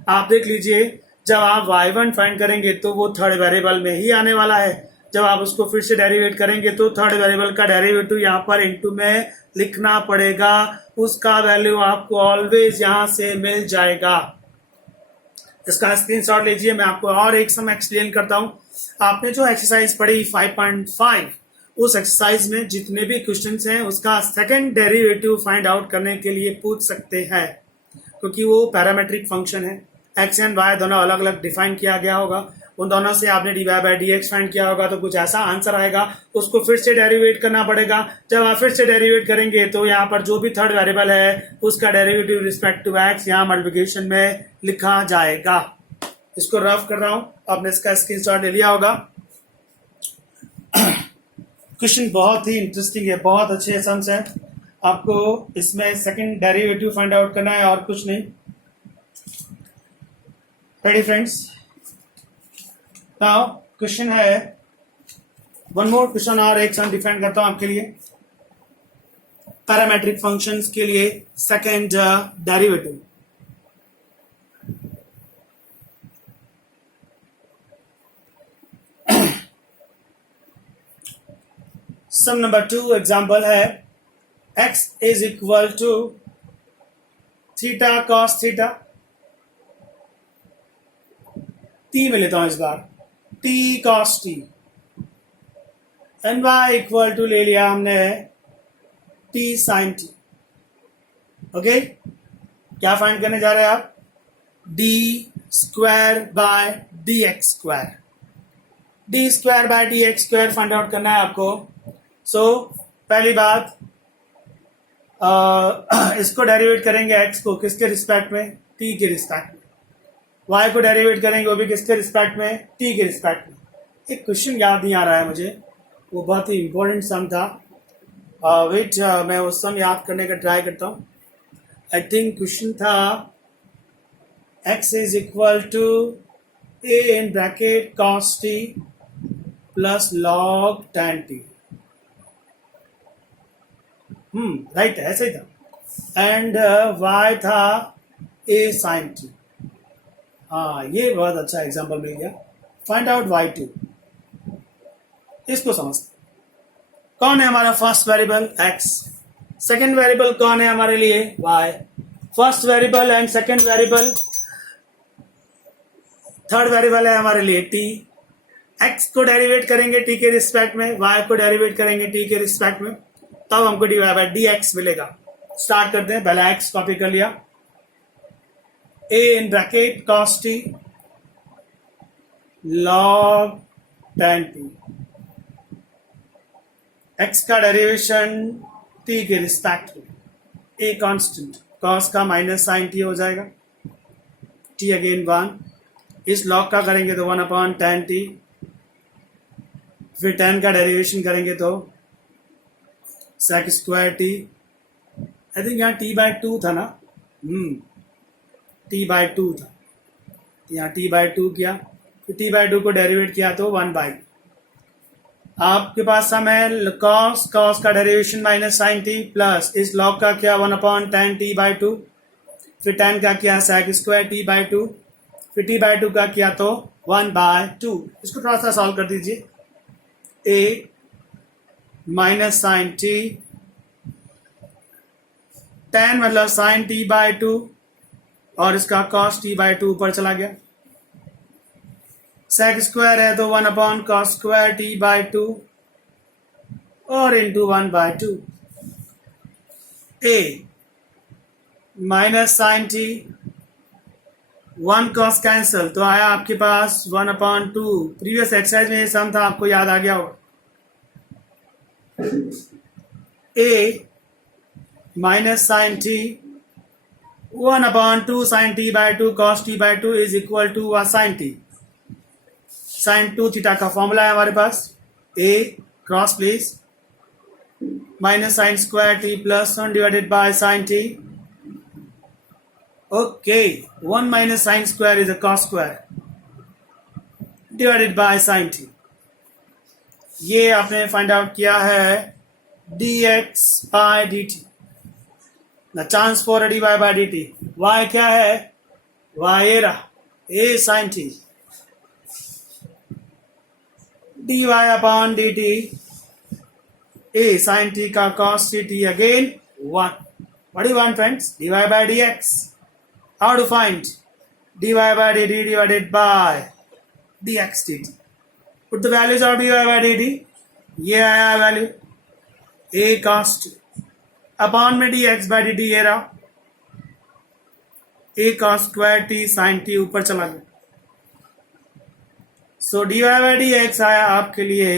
आप देख लीजिए, जब आप y1 फाइंड करेंगे तो वो थर्ड वेरिएबल में ही आने वाला है। जब आप उसको फिर से डेरिवेट करेंगे तो थर्ड वेरिएबल का डेरिवेटिव यहाँ पर इनटू में लिखना पड़ेगा। उसका वैल्यू आपको ऑलवेज यहाँ से मिल जाएगा। इसका स्क्रीनशॉट लीजिए। मैं आपको और एक सम एक्सप्लेन करता हूँ। आपने जो एक्सरसाइज पढ़ी 5.5, उस एक्सरसाइज में जितने भी क्वेश्चंस हैं उसका सेकंड डेरिवेटिव फाइंड आउट करने के लिए पूछ सकते हैं, क्योंकि वो पैरामेट्रिक फंक्शन है। एक्स एंड वाई दोनों अलग अलग डिफाइन किया गया होगा, उन दोनों से आपने d y by d x find किया होगा, तो कुछ ऐसा आंसर आएगा, उसको फिर से डेरिवेट करना पड़ेगा। जब आप फिर से डेरिवेट करेंगे तो यहाँ पर जो भी थर्ड वेरिएबल है उसका डेरिवेटिव रिस्पेक्ट टू एक्स यहाँ मल्टीप्लिकेशन में लिखा जाएगा। इसको रफ कर रहा हूँ, आपने इसका स्क्रीनशॉट ले लिया होगा। क्वेश्चन बहुत ही इंटरेस्टिंग है, बहुत अच्छे सम्स हैं। आपको इसमें सेकंड डेरिवेटिव फाइंड आउट करना है और कुछ नहीं। Ready friends? नाउ क्वेश्चन है, वन मोर क्वेश्चन और एक सम डिफाइन करता हूं आपके लिए। पैरामेट्रिक फंक्शंस के लिए second derivative. Sum number 2 example है, x is equal to theta cos theta. t में लेता हूं इस बार, t cos t, and y equal to ले लिया हमने t साइन t। ओके, क्या फाइंड करने जा रहे हैं आप? d square by d x square. D square by d x square find out करना है आपको। सो पहली बात, इसको डेरिवेट करेंगे x को किसके रिस्पेक्ट में? t के रिस्पेक्ट में। y को डेरिवेट करेंगे वो भी किसके रिस्पेक्ट में? t के रिस्पेक्ट में। एक क्वेश्चन याद नहीं आ रहा है मुझे, वो बहुत ही इंपॉर्टेंट सम था। वेट मैं उस समय याद करने का ट्राई करता हूँ. आई थिंक क्वेश्चन था x is equal to a इन bracket cos t plus log tan t. Right है, ऐसे ही था. एंड y था a sin t. हाँ, ये बहुत अच्छा एग्जाम्पल मिल गया. Find out y2. इसको समझते. कौन है हमारा first variable x, second variable कौन है हमारे लिए y, first variable and second variable, third variable है हमारे लिए t. x को डेरिवेट करेंगे t के रिस्पेक्ट में, y को डेरिवेट करेंगे t के रिस्पेक्ट में, तब हमको dx मिलेगा. स्टार्ट करते हैं. पहला x कॉपी कर लिया. a इन bracket cos t log tan t. x का डेरिवेशन t के रिस्पेक्ट में, a कांस्टेंट, cos का माइनस साइन t हो जाएगा, t अगेन 1. इस log का करेंगे तो 1 अपॉन tan t. फिर tan का डेरिवेशन करेंगे तो sec square t. I think यहाँ t बाय 2 था ना. t बाय 2 था, यहाँ t बाय 2 किया, फिर t बाय 2 को डेरिवेट किया तो 1 बाय. आपके पास सम है cos का derivation minus sine t plus इस log का किया 1 अपॉन tan t बाय 2, फिर tan का किया sec स्क्वायर t बाय 2, फिर t बाय 2 का किया तो 1 बाय 2. इसको थोड़ा सा सॉल्व कर दीजिए. a minus sine t, tan मतलब साइन t बाय 2, और इसका cos t बाय 2 ऊपर चला गया. sec स्क्वायर है तो 1 upon cos square t by 2 और into 1 by 2. a minus sine t, 1 cos cancel तो आया आपके पास 1 अपॉन 2. प्रीवियस एक्सरसाइज में ये सम था, आपको याद आ गया होगा. a minus sine t 1 upon 2 sine t by 2 cos t by 2 is equal to sine t. Sine 2 theta का फॉर्मूला है हमारे पास. a cross please, minus sine square t plus 1 divided by sine t. Okay, 1 minus sine square is a cos square divided by sine t. ये आपने find out किया है dx by dt. The chance for dy bye dt. y क्या है, y ये रहा, a साइन t dy upon dt, a sin t का cos t again 1. What do you want, friends? dy by dx. How to find dy by dt divided by dx dt? Put the values of dy by dt. ये आया value a cos t upon में dx by dt ये रहा a cos square t sin t ऊपर चला गया. सो dy by dx आया आपके लिए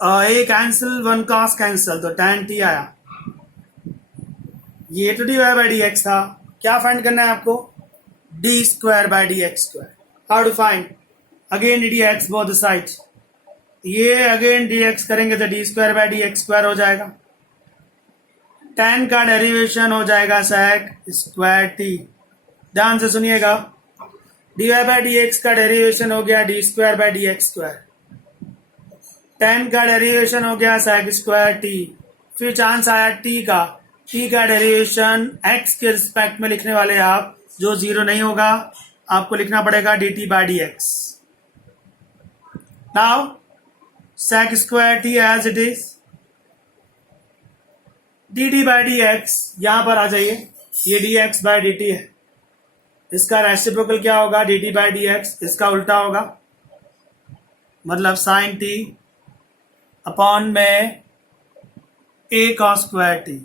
a कैंसिल 1 cos कैंसिल तो tan t आया. ये तो dy by dx था. क्या फाइंड करना है आपको, d square by dx square. How to find, again dx both side. ये अगेन dx करेंगे तो d square by dx square हो जाएगा. tan का डेरिवेशन हो जाएगा sec स्क्वायर t. ध्यान से सुनिएगा, dy बाय dx का डेरिवेशन हो गया d square by dx square. tan का डेरिवेशन हो गया sec स्क्वायर t. फिर चांस आया t का डेरिवेशन x के रिस्पेक्ट में लिखने वाले आप, जो जीरो नहीं होगा आपको लिखना पड़ेगा dt by dx. Now sec square t as it is, dt by dx यहां पर आ जाइए. ये dx बाय dt है, इसका रेसिप्रोकल क्या होगा, dt बाय dx. इसका उल्टा होगा, मतलब साइन t अपॉन में a cos square t.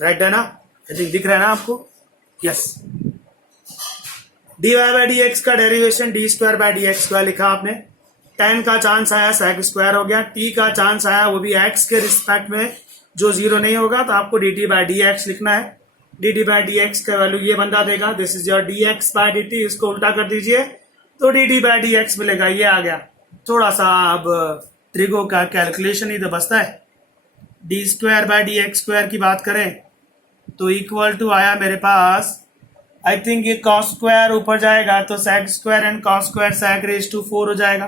Right है ना, आई थिंक दिख रहा है ना आपको. यस, dy बाय dx का derivation d square by dx square लिखा आपने. tan का चांस आया sec स्क्वायर हो गया. t का चांस आया वो भी x के रिस्पेक्ट में, जो जीरो नहीं होगा तो आपको dt बाय dx लिखना है. dt बाय dx का वैल्यू ये बंदा देगा, this is your dx by dt. इसको उल्टा कर दीजिए तो dt बाय dx मिलेगा. ये आ गया थोड़ा सा अब ट्रिगो का कैलकुलेशन ही तो बचता है। D square by d x square की बात करें तो इक्वल टू आया मेरे पास, आई थिंक ये कॉस स्क्वायर ऊपर जाएगा तो sec square and cos square sec raise to 4 हो जाएगा।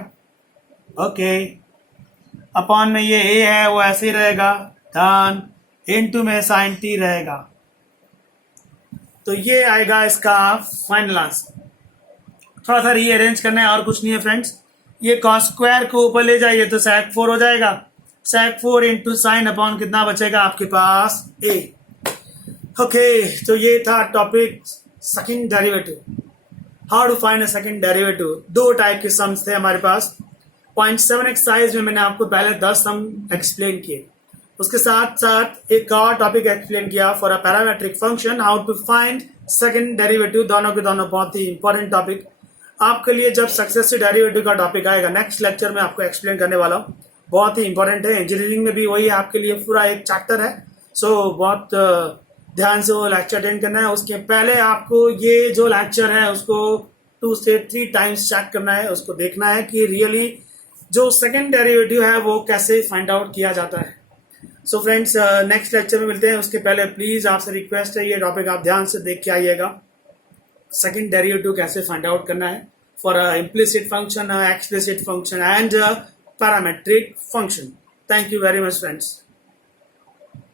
ओके, अपॉन में ये ए है वो ऐसे ही रहेगा, धन इनटू में साइन टी रहेगा। तो ये आएगा इसका फाइनल आंसर। थोड़ा सा रीअरेंज करना है और कुछ नहीं है फ्रेंड्स। ये कॉस स्क्वायर को ऊपर ले जाइए तो सेक 4 हो जाएगा, सेक 4 इंटू साइन अपॉन कितना बचेगा आपके पास ए। ओके, तो ये था topic second derivative, how to find a second derivative. दो टाइप के सम्स थे हमारे पास। 0.7 एक्सरसाइज में मैंने आपको पहले 10 सम एक्सप्लेन किए, उसके साथ साथ एक और टॉपिक एक्सप्लेन किया for a parametric function, how to find second derivative. दोनों के दोनों बहुत ही इंपॉर्टेंट टॉपिक आपके लिए। जब सक्सेसिव डेरिवेटिव का टॉपिक आएगा नेक्स्ट लेक्चर में आपको एक्सप्लेन करने वाला हूँ, बहुत ही इंपॉर्टेंट है। इंजीनियरिंग में भी वही आपके लिए पूरा एक चैप्टर है, सो बहुत ध्यान से वो लेक्चर अटेंड करना है। उसके पहले आपको ये जो लेक्चर है उसको 2 से 3 टाइम्स चेक करना है, उसको देखना है कि रियली जो सेकंड डेरिवेटिव है वो कैसे फाइंड आउट किया जाता है। सो फ्रेंड्स, नेक्स्ट लेक्चर में मिलते हैं। उसके पहले प्लीज आपसे रिक्वेस्ट है ये टॉपिक आप ध्यान से देख के आइएगा, सेकंड डेरिवेटिव कैसे फाइंड आउट करना है for a implicit function, explicit function and parametric function. Thank you very much friends.